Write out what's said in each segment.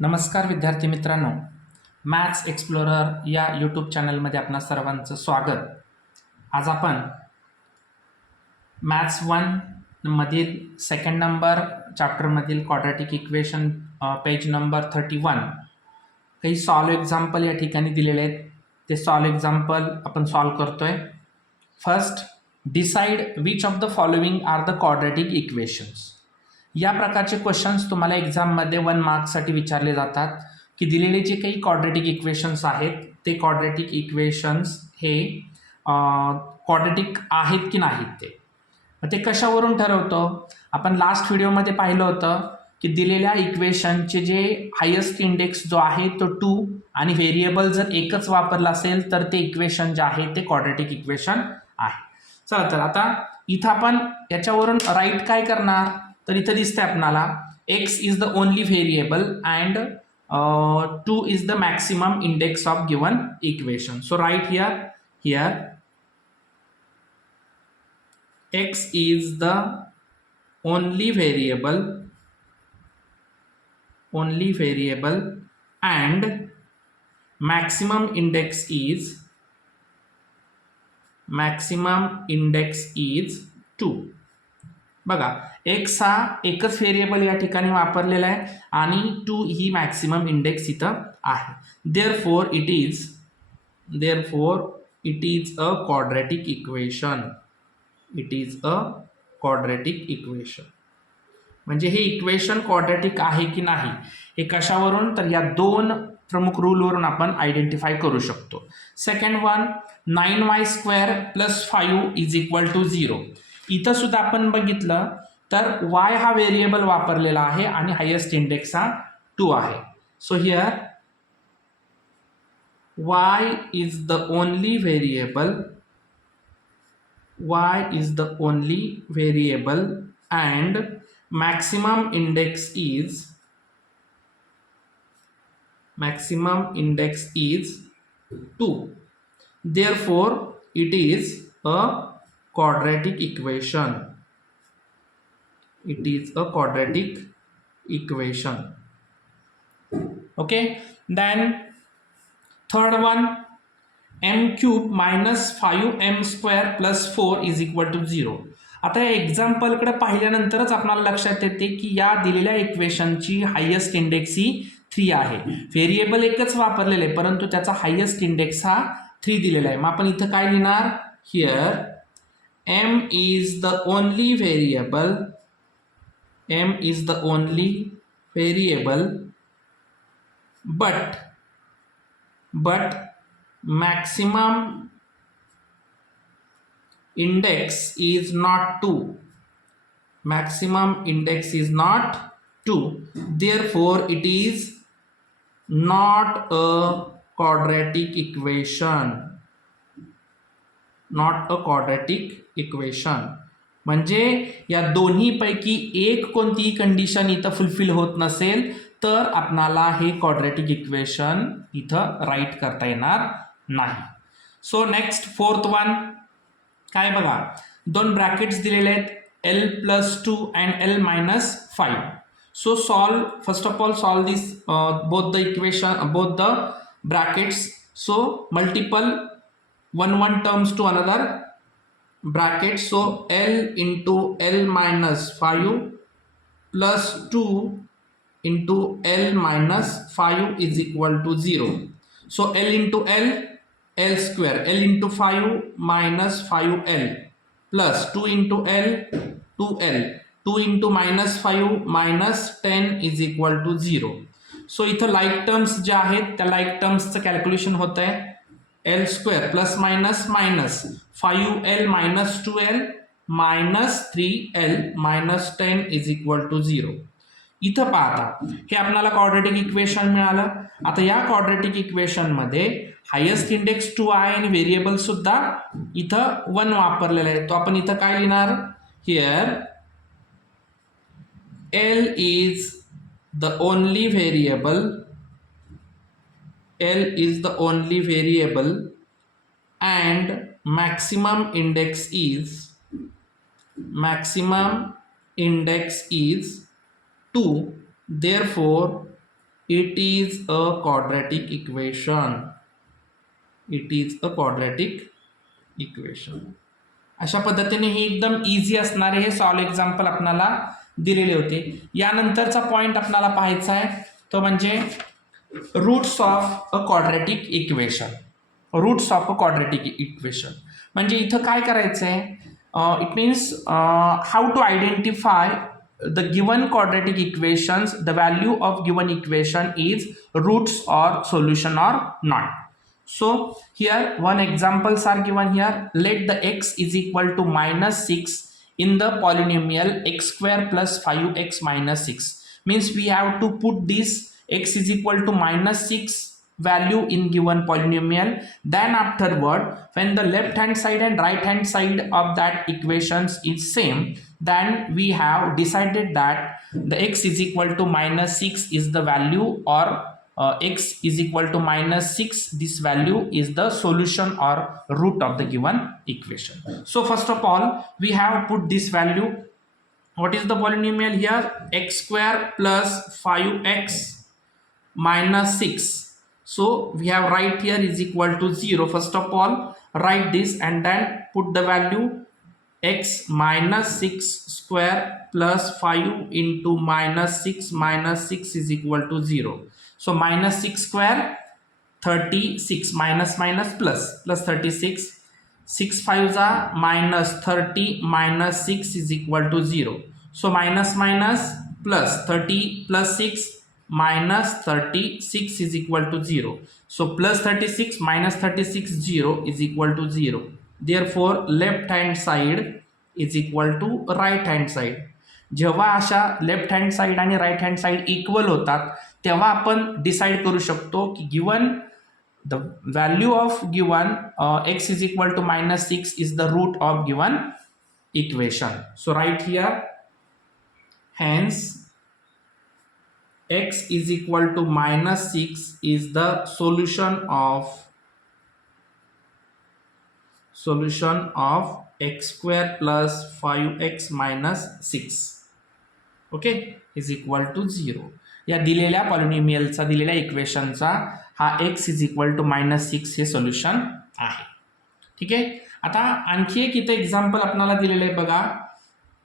नमस्कार विद्यार्थी मित्रांनो, मॅथ्स एक्सप्लोरर या यूट्यूब चॅनलमध्ये आपणा सर्वांचं स्वागत. आज आपण मॅथ्स 1 मधील सेकंड नंबर चॅप्टरमधील क्वाड्रॅटिक इक्वेशन पेज नंबर 31 काही सॉल्व एक्झाम्पल या ठिकाणी दिलेले आहेत. ते सॉल्व एक्झाम्पल आपण सॉल्व करतोय. First, decide which of the following are the quadratic equations. या प्रकारचे क्वेश्चन्स तुम्हाला एक्झाममध्ये 1 मार्क्ससाठी विचारले जातात की दिलेले जे काही क्वाड्रॅटिक इक्वेशन्स आहेत ते क्वाड्रॅटिक इक्वेशन्स हे क्वाड्रॅटिक आहेत की नाहीत ते कशावरून ठरवतो. आपण लास्ट व्हिडिओमध्ये पाहिलं होतं की दिलेल्या इक्वेशनचे जे हायेस्ट इंडेक्स जो आहे तो 2 आणि व्हेरिएबल जर एकच वापरला असेल तर ते इक्वेशन जे आहे ते क्वाड्रॅटिक इक्वेशन आहे. चला तर आता इथं आपण याच्यावरून राईट काय करणार, तर इथं दिसते आपणाला x is the only variable and 2 is the maximum index of given equation. So right here x is the only variable and maximum index is 2. बघा, x हा एकच व्हेरिएबल या ठिकाणी वापरलेला आहे आणि 2 ही मॅक्सिमम इंडेक्स इथं आहे. Therefore it is a quadratic equation. म्हणजे हे इक्वेशन क्वाड्रॅटिक आहे की नाही हे कशावरून, तर या दोन प्रमुख रूलवरून आपण आयडेंटिफाय करू शकतो. Second one, 9y² + 5 = 0. इथं सुद्धा आपण बघितलं तर y हा व्हेरिएबल वापरलेला आहे आणि हायेस्ट इंडेक्स हा 2 आहे. So here y is the only variable and maximum index is 2. Therefore it is a quadratic equation. Okay, then third one, m³ - 5m² + 4 = 0. आता या एक्झाम्पलकडे पाहिल्यानंतरच आपल्याला लक्षात येते की या दिलेल्या इक्वेशनची हायेस्ट इंडेक्स ही 3 आहे. व्हेरिएबल एकच वापरलेले आहे परंतु त्याचा हायेस्ट इंडेक्स हा 3 दिलेला आहे. मग आपण इथं काय लिहिणार, here m is the only variable but maximum index is not 2. Therefore it is not a quadratic equation. म्हणजे या दोन्ही पैकी एक कोणतीही कंडिशन इथं फुलफिल होत नसेल तर आपणाला हे क्वाड्रॅटिक इक्वेशन इथं राईट करता येणार नाही. सो नेक्स्ट फोर्थ वन काय बघा, दोन ब्रॅकेट्स दिलेले आहेत l+2 and l-5. So first of all solve this both the brackets. So multiple one terms to another bracket. So l into l-5 plus 2 into l-5 is equal to 0. So l into l square, l into 5 minus 5l plus 2 into l 2l, 2 into -5 minus 10 is equal to 0. So इथं like terms ज्या आहेत त्या like टर्म्सचं calculation होत आहे l square plus minus minus 5l minus 2l minus 3l minus 10 is equal to 0. इथं पाहता हे आपल्याला क्वाड्रॅटिक इक्वेशन मिळालं. आता या क्वाड्रॅटिक इक्वेशन मध्ये हायेस्ट इंडेक्स 2 आहे आणि व्हेरिएबल सुद्धा इथं 1 वापरलेला आहे. तो आपण इथं काय लिहिणार, here l is the only variable and maximum index is 2. Therefore It is a quadratic equation. It is a quadratic equation. अशा पद्धतीने हे एकदम इझी असणारे हे सॉल्व एक्झाम्पल आपल्याला दिलेले होते. यानंतरचा पॉइंट आपल्याला पाहायचा आहे तो म्हणजे roots of a quadratic equation. Roots of a quadratic equation म्हणजे इथं काय करायचं आहे, it means how to identify the given quadratic equations, the value of given equation is roots or solution or not. So here one examples are given here. Let the x is equal to minus 6 in the polynomial x square plus 5x minus 6. Means we have to put this x is equal to minus 6 value in given polynomial. Then afterward, when the left hand side and right hand side of that equations is same, then we have decided that the x is equal to minus 6 is the value, or x is equal to minus 6, this value is the solution or root of the given equation. So first of all we have put this value. What is the polynomial here? X square plus 5x minus 6. So we have right here is equal to 0. First of all write this and then put the value x minus 6 square plus 5 into minus 6 is equal to 0. So minus 6 square 36 minus minus plus 36, 6 5s are minus 30 minus 6 is equal to 0. So minus minus plus 30 plus 6 minus 36 is equal to 0. So plus 36 minus 36 0 is equal to 0. Therefore left hand side is equal to right hand side. जेव्हा अशा left hand side आणि right hand side equal होतात तेव्हा आपण decide करू शकतो की given the value of given x is equal to minus 6 is the root of given equation. So right here, hence x is equal to minus 6 is the solution of x square plus 5x minus 6, okay, is equal to 0. या दिलेल्या पॉलिनोमियलचा दिलेल्या इक्वेशनचा हा x is equal to minus 6 हे solution आहे. ठीक आहे. आता आणखी एक इथे एक्झाम्पल आपल्याला दिलेलं आहे बघा.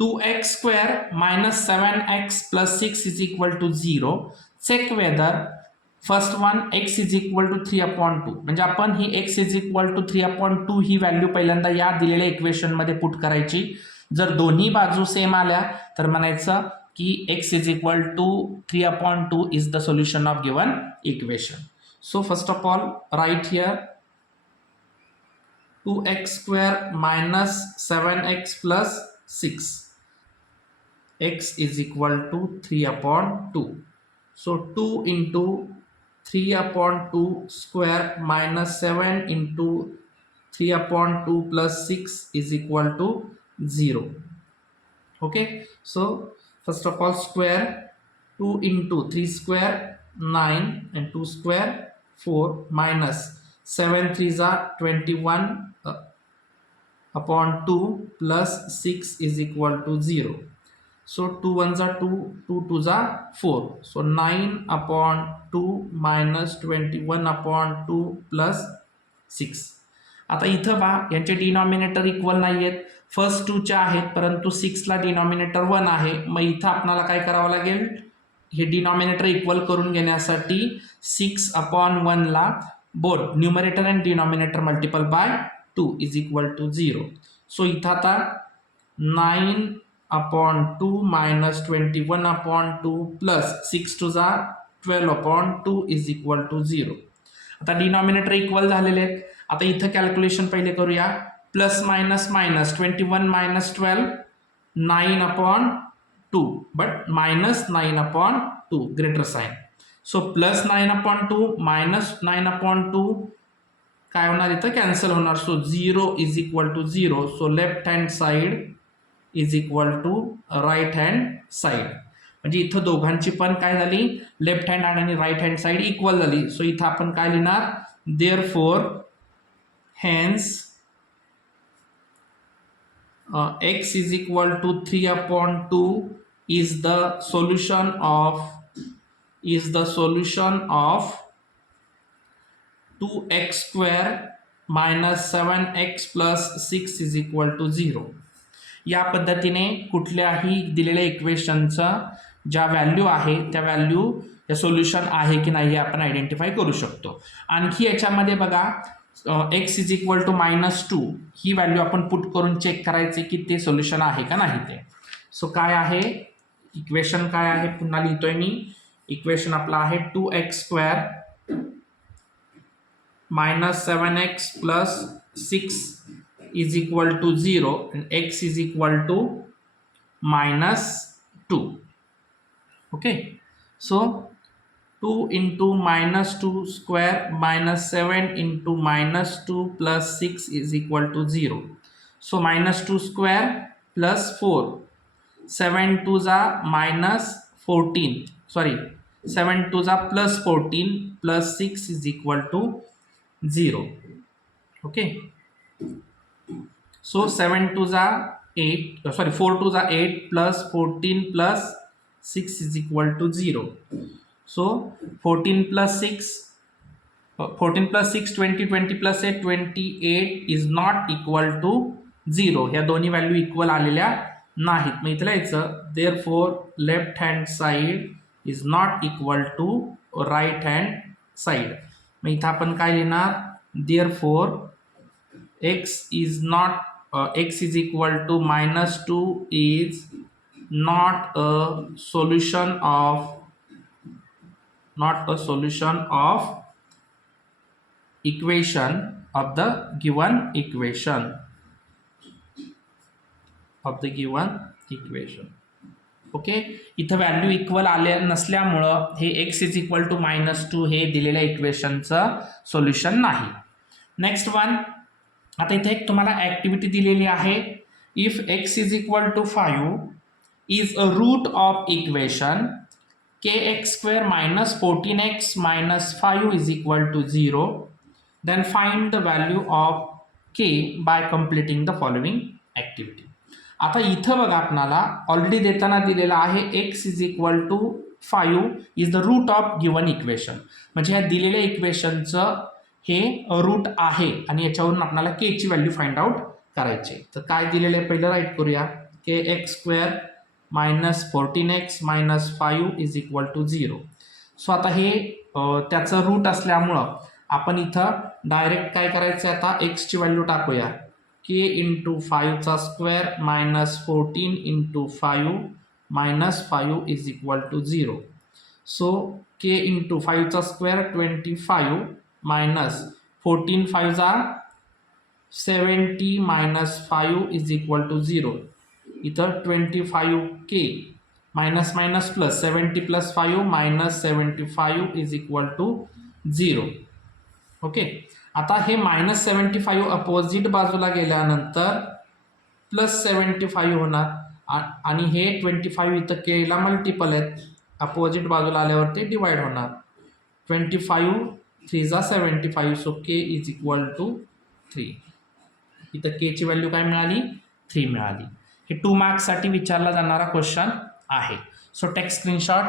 2x square minus 7x plus 6 is equal to 0. Check whether first one x is equal to 3/2. म्हणजे आपण ही x इज इक्वल टू 3/2 ही व्हॅल्यू पहिल्यांदा या दिलेल्या इक्वेशनमध्ये पुट करायची. जर दोन्ही बाजू सेम आल्या तर म्हणायचं की x is equal to 3/2 is the solution of given equation. So first of all write here 2x square minus 7x plus 6, x is equal to 3/2. So 2 into 3/2 square minus 7 into 3/2 plus 6 is equal to 0. Okay, so first of all square 2 into 3 square 9 and 2 square 4 minus 7 3s are 21 upon 2 plus 6 is equal to 0. So 2 1s are 2, 2 2s are 4. So 9 upon 2 minus 21 upon 2 plus 6. आता इथं पहा यांचे denominator equal नाही आहेत. First 2 चे आहेत परंतु 6 ला डिनॉमिनेटर 1 आहे. मग इथं आपल्याला काय करावं लागेल, हे डिनॉमिनेटर इक्वल करून घेण्यासाठी 6/1 ला both numerator and denominator multiple by 2 is equal to 0. So इथं आता 9/2 minus 21/2 plus 6 2s are 12/2 is equal to 0. आता डिनॉमिनेटर इक्वल झालेले आहेत. आता इथं कॅल्क्युलेशन पहिले करूया. Plus minus minus 21 minus 12 9/2 but minus 9/2 greater sign. So plus 9/2 minus 9/2 काय होणार इथं कॅन्सल होणार. So 0 is equal to 0. So left hand side is equal to right hand side. म्हणजे इथं दोघांची पण काय झाली, लेफ्ट हँड आणि राईट हँड साइड इक्वल झाली. सो इथं आपण काय लिहिणार, therefore hence x is equal to 3/2 is the solution of is the solution of 2x square minus 7x plus 6 is equal to 0. या पद्धतीने कुठल्याही दिलेल्या इक्वेशनचं ज्या व्हॅल्यू आहे त्या व्हॅल्यू या सोल्युशन आहे की नाही हे आपण आयडेंटिफाय करू शकतो. आणखी याच्यामध्ये बघा x इज इक्वल टू -2 ही व्हॅल्यू आपण पुट करून चेक करायचे की ते सोल्युशन आहे का नाही ते. सो काय आहे इक्वेशन, काय आहे पुन्हा लिहितोय मी. इक्वेशन आपलं आहे 2x square minus 7x plus 6 is equal to 0 and x is equal to -2. Okay, so 2 into -2 square minus 7 into -2 plus 6 is equal to 0. So -2 square plus 4, 7 2s are -14, sorry 7 2s are plus 14 plus 6 is equal to 0. Okay, so 7 2s are 8, sorry 4 2s are 8 plus 14 plus 6 is equal to 0. So 14 plus 6 20, 20 plus 8 28 is not equal to 0. ह्या दोन्ही value equal आलेल्या नाहीत. मग इथं लिहायचं therefore left hand side is not equal to right hand side. मग इथं आपण काय लिहिणार therefore x is equal to -2 is not a solution of equation of the given equation okay. इथं व्हॅल्यू इक्वल आले नसल्यामुळं हे x इज इक्वल टू -2 हे दिलेल्या इक्वेशनचं सोल्युशन नाही. नेक्स्ट वन, आता इथे एक तुम्हाला ॲक्टिव्हिटी दिलेली आहे. If x is equal to 5 is a root of equation kx² minus 14x minus 5 is equal to 0, then find the value of k by completing the following activity. आता इथं बघा आपल्याला ऑलरेडी देताना दिलेला आहे x is equal to 5 is the root of given equation. म्हणजे ह्या दिलेल्या इक्वेशनचं हे रूट आहे आणि याच्यावरून आपल्याला k ची व्हॅल्यू फाइंड आउट करायची. तर काय दिलेलं आहे पहिलं राईट करूया. kx² minus 14x minus 5 is equal to 0. So आता हे त्याचं रूट असल्यामुळं आपण इथं डायरेक्ट काय करायचं आहे, आता x ची व्हॅल्यू टाकूया. k इंटू 5चा square minus 14 into 5 minus 5 is equal to 0. So k into 5चा स्क्वेअर 25 मायनस 14 5 जा 70 मायनस 5 इज इक्वल टू 0. इथं 25k minus minus plus 70 plus 5 minus 75 is equal to 0. Okay, आता हे मायनस 75 अपोजिट बाजूला गेल्यानंतर plus 75 होणार आणि हे 25 इथं केला मल्टिपल आहेत, अपोजिट बाजूला आल्यावरती डिवाइड होणार. 25 3 जा 75, so k is equal to 3. इथं k ची व्हॅल्यू काय मिळाली, 3 मिळाली. हे 2 मार्क्ससाठी विचारला जाणारा क्वेश्चन आहे. So take screenshot.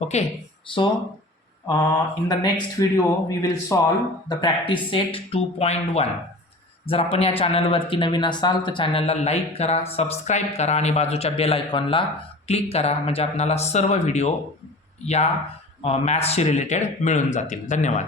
Okay, so in the next video we will solve the practice set 2.1. जर आपण या चॅनलवरती नवीन असाल तर चॅनलला लाईक करा, सबस्क्राईब करा आणि बाजूच्या बेल आयकॉनला क्लिक करा, म्हणजे आपल्याला सर्व व्हिडिओ या मॅथ्सशी रिलेटेड मिळून जातील. धन्यवाद.